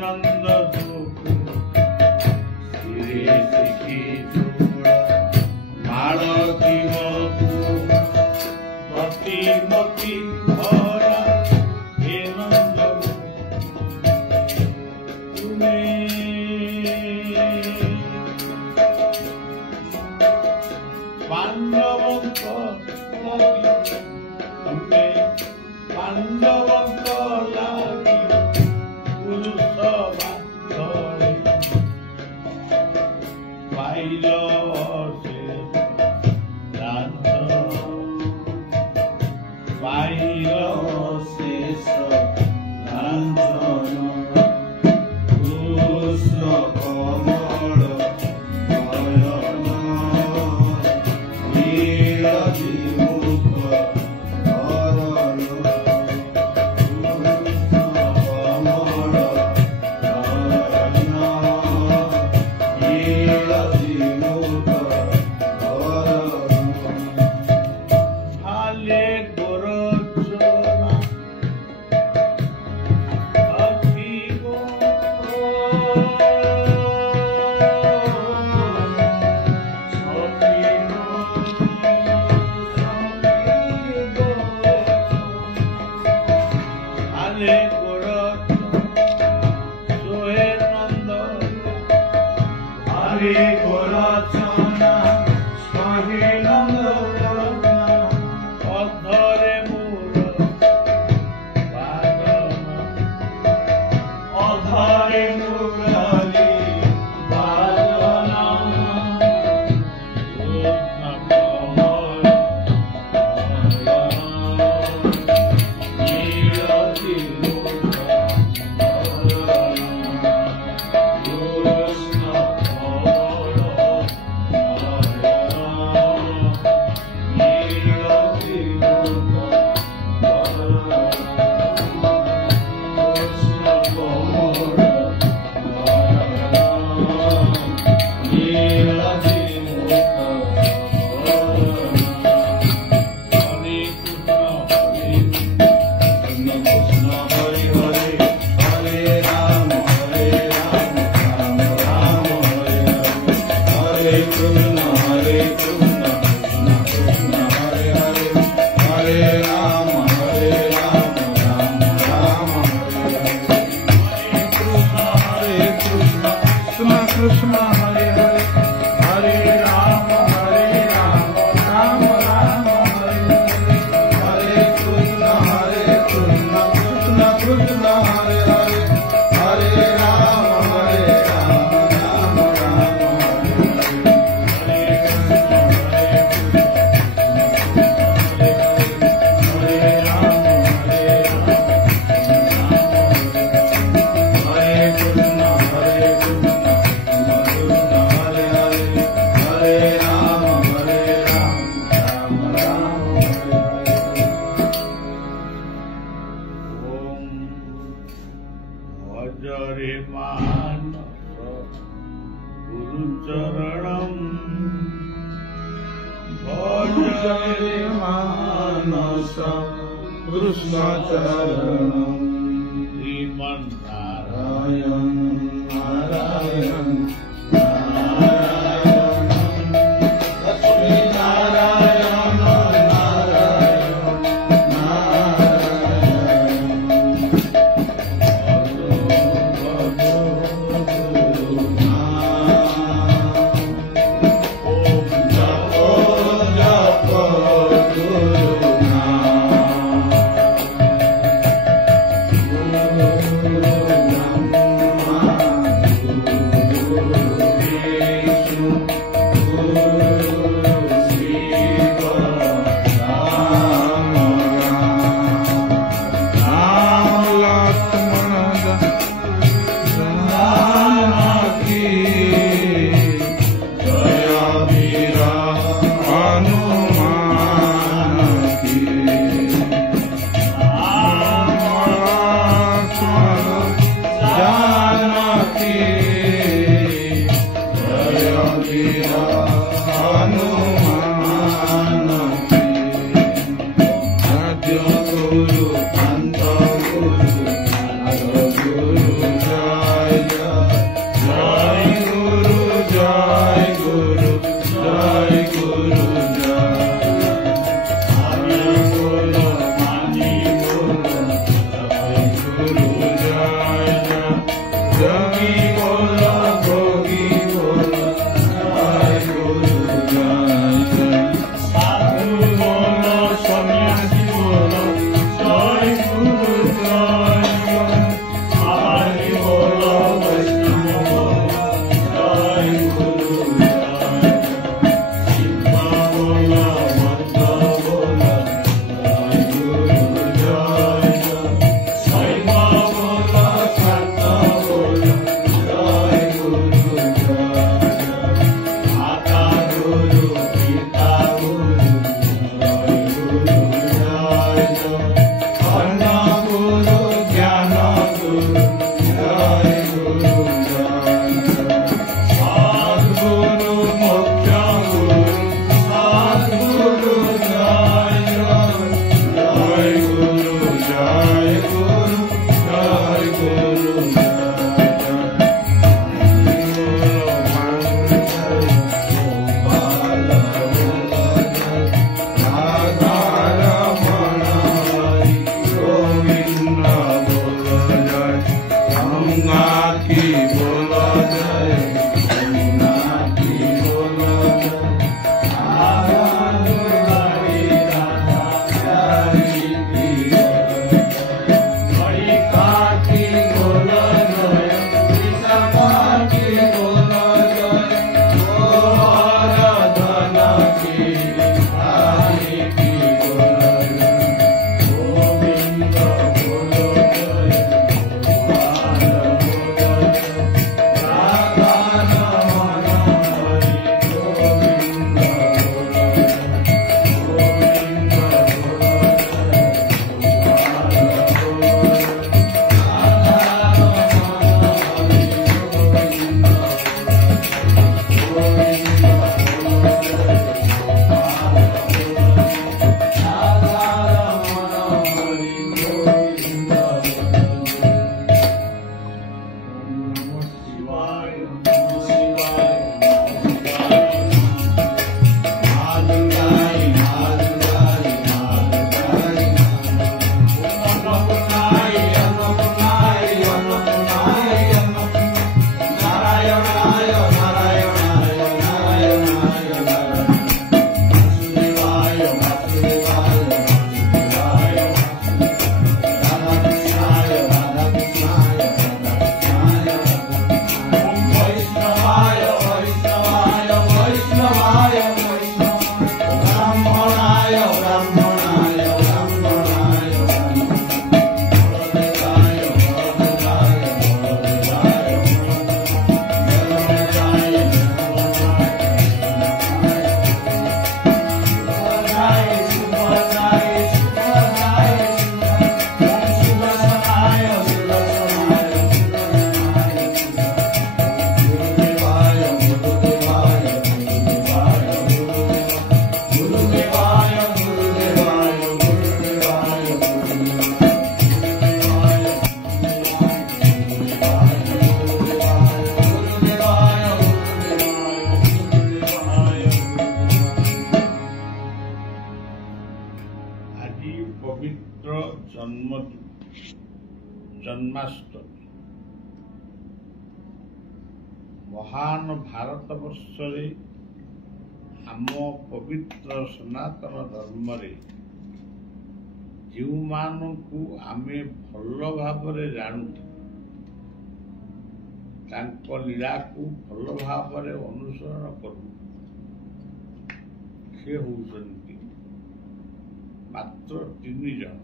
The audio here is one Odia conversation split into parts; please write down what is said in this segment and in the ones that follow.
नंद मालती मती मती भरा हे नंद पांडवंक पांडवंक लागी पुरुष बांधरे पाइल से रांध पाइल शेष रांधन कृष्ण कमल यमुना की बोलो जय, यमुना की बोलो जय। राधा दुलारी राधा प्यारी की बड़ी काकी बोलो जय, विशाखा की बोलो जय। ओ आराधना की हरि की बोलो जय। गोविंद बोलो जय, राधा रमण हरि गोविंद बोलो जय, गोविंद बोलो पवित्र जन्माष्टमी महान भारतवर्ष आम पवित्र सनातन धर्म जो मानू आमे भल भाव जानू लीला को भल भाव अनुसरण करूँ से होती मात्र 3 जन।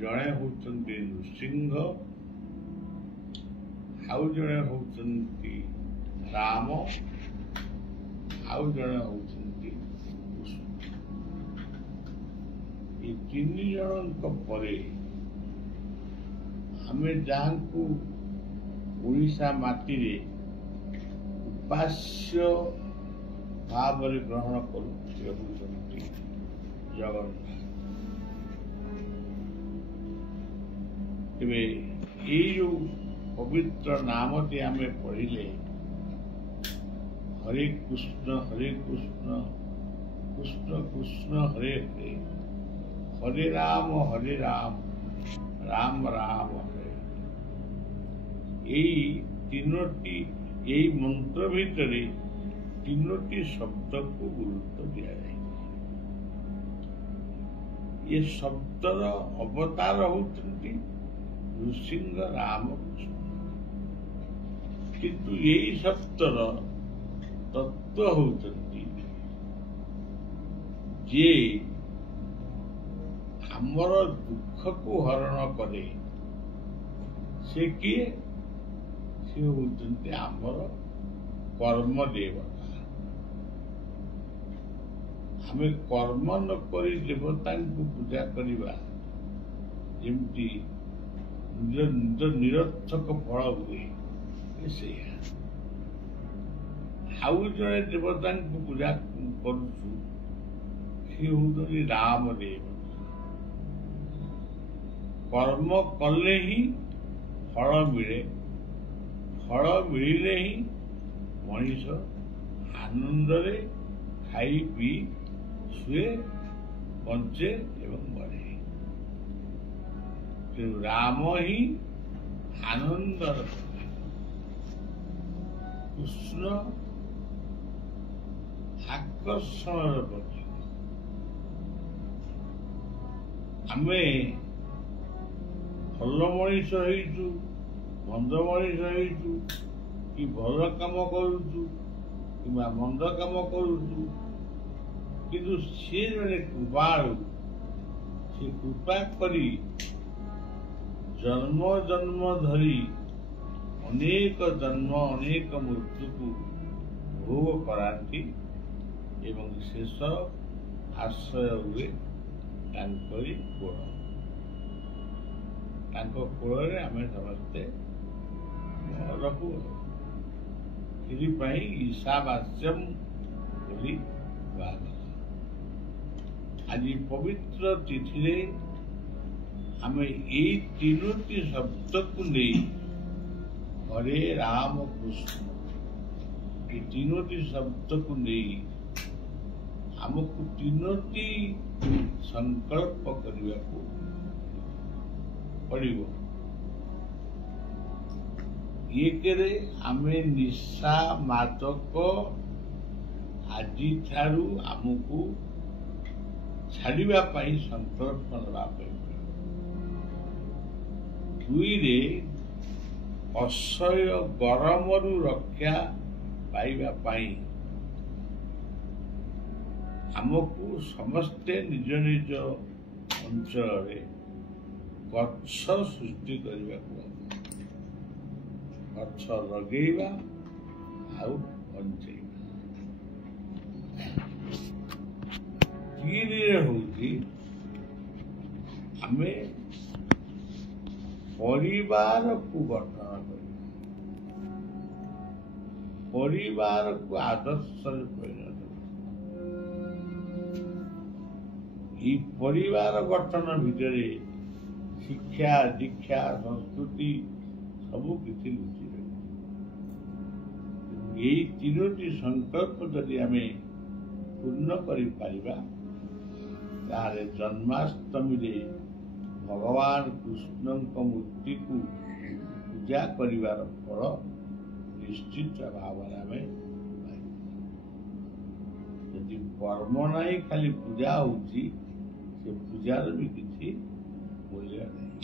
जड़े होती नृसिंह, आउ जड़े होती राम, आउ जड़े होती कृष्ण। ये 3 जन परे आमे जहाँ को ओडिशा माटी रे उपास्य भाव ग्रहण करूँ से होती जगन्नाथ। तेरे ये जो पवित्र नामटी आम पढ़िले हरे कृष्ण कृष्ण कृष्ण हरे हरे, हरे राम राम राम हरे। यही तीनोटी यही मंत्र भितर तीनोटी शब्द को गुरुत्व दिया जाए। ये शब्दर अवतार होती नृसिंह राम कृष्ण, किंतु यही शब्दर तत्व होती जे आमर दुख को हरण करे। से किए? से होती आमर कर्म देवता। आमे कर्म न करी देवता को पूजा करवा जमती निरर्थक फल हुए। आउ जड़े देवता को पूजा करुँ राम देव। कर्म कले ही फल मिले, फल मिले ही मनीष आनंदरे खाई पी शुए बंचे एवं मरे। राम ही ଆନନ୍ଦର କଥା। କୃଷ୍ଣ ଆକର୍ଷଣର ପ୍ରତୀକ। ଆମେ ଭଲ ମଣିଷ ହେଇଛୁ, ମନ୍ଦ ମଣିଷ ହେଇଛୁ, କି ଭଲ କାମ କରୁଛୁ କିମ୍ବା ମନ୍ଦ କାମ କରୁଛୁ, କିନ୍ତୁ ସିଏ ଜଣେ କୃପାଳୁ। ସେ କୃପା କରି ଜନ୍ମ ଜନ୍ମ ଧରି ଅନେକ ଜନ୍ମ ଅନେକ ମୃତ୍ୟୁକୁ ଭୋଗ କରାନ୍ତି ଏବଂ ଶେଷ ଆଶ୍ରୟ ହୁଏ ତାଙ୍କରି କୋଳ। ତାଙ୍କ କୋଳରେ ଆମେ ସମସ୍ତେ ରହୁ। ସେଥିପାଇଁ ଈଶାବାସ୍ୟମ୍ ବୋଲି କୁହାଗଲା। ଆଜି ପବିତ୍ର ତିଥିରେ ଆମେ ଏଇ ତିନୋଟି ଶବ୍ଦକୁ ନେଇ ହରେ ରାମ କୃଷ୍ଣ, ଏ ତିନୋଟି ଶବ୍ଦକୁ ନେଇ ଆମକୁ ତିନୋଟି ସଂକଳ୍ପ କରିବାକୁ ପଡ଼ିବ। ଏକରେ ଆମେ ନିଶା ମାଦକ ଆଜିଠାରୁ ଆମକୁ ଛାଡ଼ିବା ପାଇଁ ସଂକଳ୍ପ ନେବା ପାଇଁ ପଡ଼ିବ। ଦୁଇରେ ଅସହ୍ୟ ଗରମରୁ ରକ୍ଷା ପାଇବା ପାଇଁ ଆମକୁ ସମସ୍ତେ ନିଜ ନିଜ ଅଞ୍ଚଳରେ ଗଛ ସୃଷ୍ଟି କରିବାକୁ ହେବ। ଗଛ ଲଗେଇବା ଆଉ ବଞ୍ଚେଇବା। ତିନିରେ ହଉଛି ଆମେ ପରିବାରକୁ ଗଠନ କରିବା, ପରିବାରକୁ ଆଦର୍ଶରେ ପରିଣତ କରିବା। এই ପରିବାର ଗଠନ ଭିତରେ ଶିକ୍ଷା, ଦୀକ୍ଷା, ସଂସ୍କୃତି ସବୁ କିଛି ଲୁଚି ରହିଛି। এই ତିନୋଟି ସଂକଳ୍ପ ଯଦି ଆମେ ପୂର୍ଣ୍ଣ କରିପାରିବା, ତାହେଲେ ଜନ୍ମାଷ୍ଟମୀରେ ଭଗବାନ କୃଷ୍ଣଙ୍କ ମୂର୍ତ୍ତିକୁ ପୂଜା କରିବାର ଫଳ ନିଶ୍ଚିତ ଭାବରେ ଆମେ ପାଇବା। ଯଦି କର୍ମ ନାହିଁ, ଖାଲି ପୂଜା ହଉଛି, ସେ ପୂଜାର ବି କିଛି ମୂଲ୍ୟ ନାହିଁ।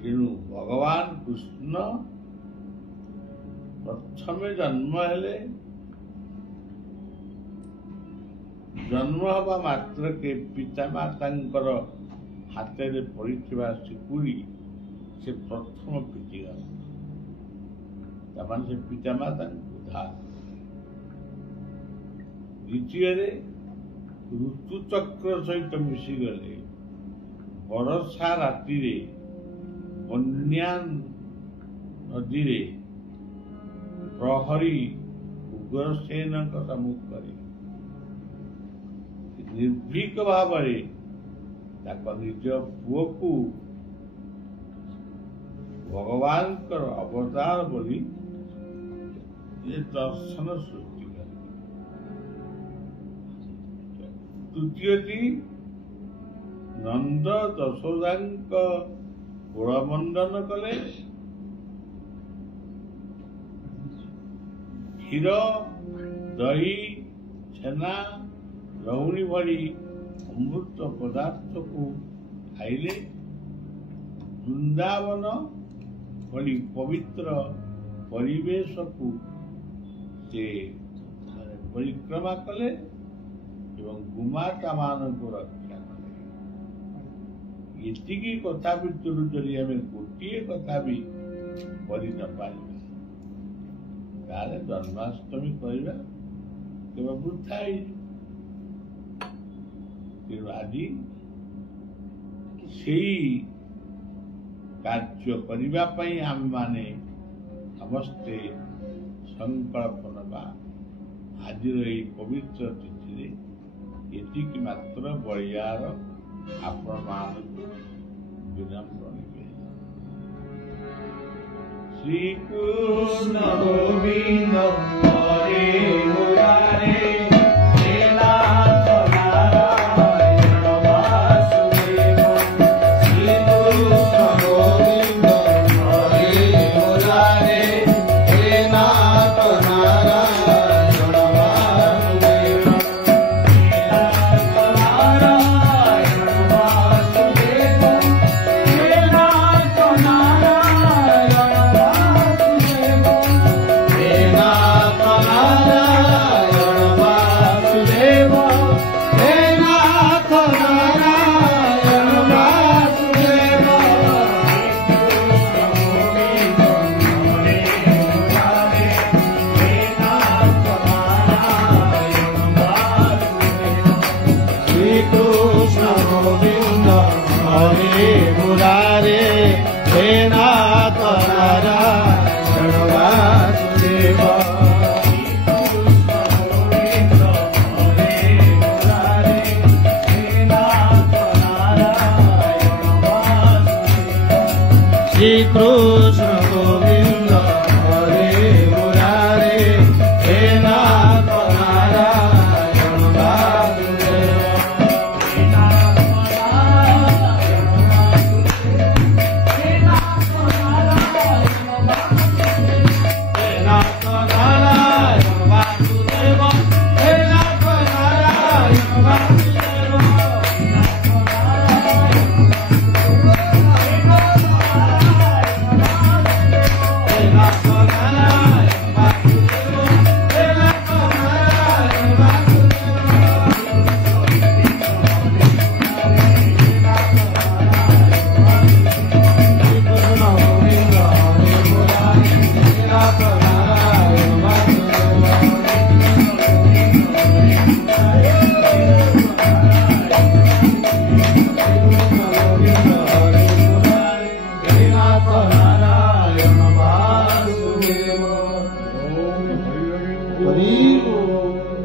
ତେଣୁ ଭଗବାନ କୃଷ୍ଣ ପ୍ରଥମେ ଜନ୍ମ ହେଲେ, ଜନ୍ମ ହେବା ମାତ୍ରକେ ପିତାମାତାଙ୍କର ହାତରେ ପଡ଼ିଥିବା ଶିକୁଳି ସେ ପ୍ରଥମ ପିଟିଗଲା। ତାମାନେ ସେ ପିତାମାତାଙ୍କୁ ଉଦ୍ଧାର। ଦ୍ୱିତୀୟରେ ଋତୁଚକ୍ର ସହିତ ମିଶିଗଲେ। ବର୍ଷା ରାତିରେ ବନ୍ୟା ନଦୀରେ ପ୍ରହରୀ ଉଗ୍ରସେନଙ୍କ ସମ୍ମୁଖରେ ନିର୍ଭୀକ ଭାବରେ ତାଙ୍କ ନିଜ ପୁଅକୁ ଭଗବାନଙ୍କର ଅବତାର ବୋଲି ଦର୍ଶନ ସୃଷ୍ଟି କଲେ। ତୃତୀୟଟି ନନ୍ଦ ଯଶୋଦାଙ୍କ କୁଳମଣ୍ଡନ କଲେ। କ୍ଷୀର, ଦହି, ଛେନା, ଲହୁଣୀ ଭଳି ଅମୃତ ପଦାର୍ଥକୁ ଖାଇଲେ। ବୃନ୍ଦାବନ ଭଳି ପବିତ୍ର ପରିବେଶକୁ ସେ ପରିକ୍ରମା କଲେ ଏବଂ ଗୋମାତାମାନଙ୍କୁ ରକ୍ଷା କଲେ। ଏତିକି କଥା ଭିତରୁ ଯଦି ଆମେ ଗୋଟିଏ କଥା ବି କରି ନ ପାରିବା, ତାହେଲେ ଜନ୍ମାଷ୍ଟମୀ କରିବା କେବଳ ବୃଥା ହେଇଯିବ। ତେଣୁ ଆଜି ସେଇ କାର୍ଯ୍ୟ କରିବା ପାଇଁ ଆମେମାନେ ସମସ୍ତେ ସଂକଳ୍ପ ନେବା। ଆଜିର ଏହି ପବିତ୍ର ତିଥିରେ ଏତିକି ମାତ୍ର ବଳିୟାର ଆପଣମାନଙ୍କୁ ବିନମ୍ର ନିବେଦନ। ଶ୍ରୀକୃଷ୍ଣ ଗୋବିନ୍ଦ ହରେ ମୁରାରେ Govinda कृष्ण गोविंद हरे मुरारे हे नाथ नारायण वासुदेव हे नाथ नारायण वासुदेव हे नाथ नारायण वासुदेव हरि बोल।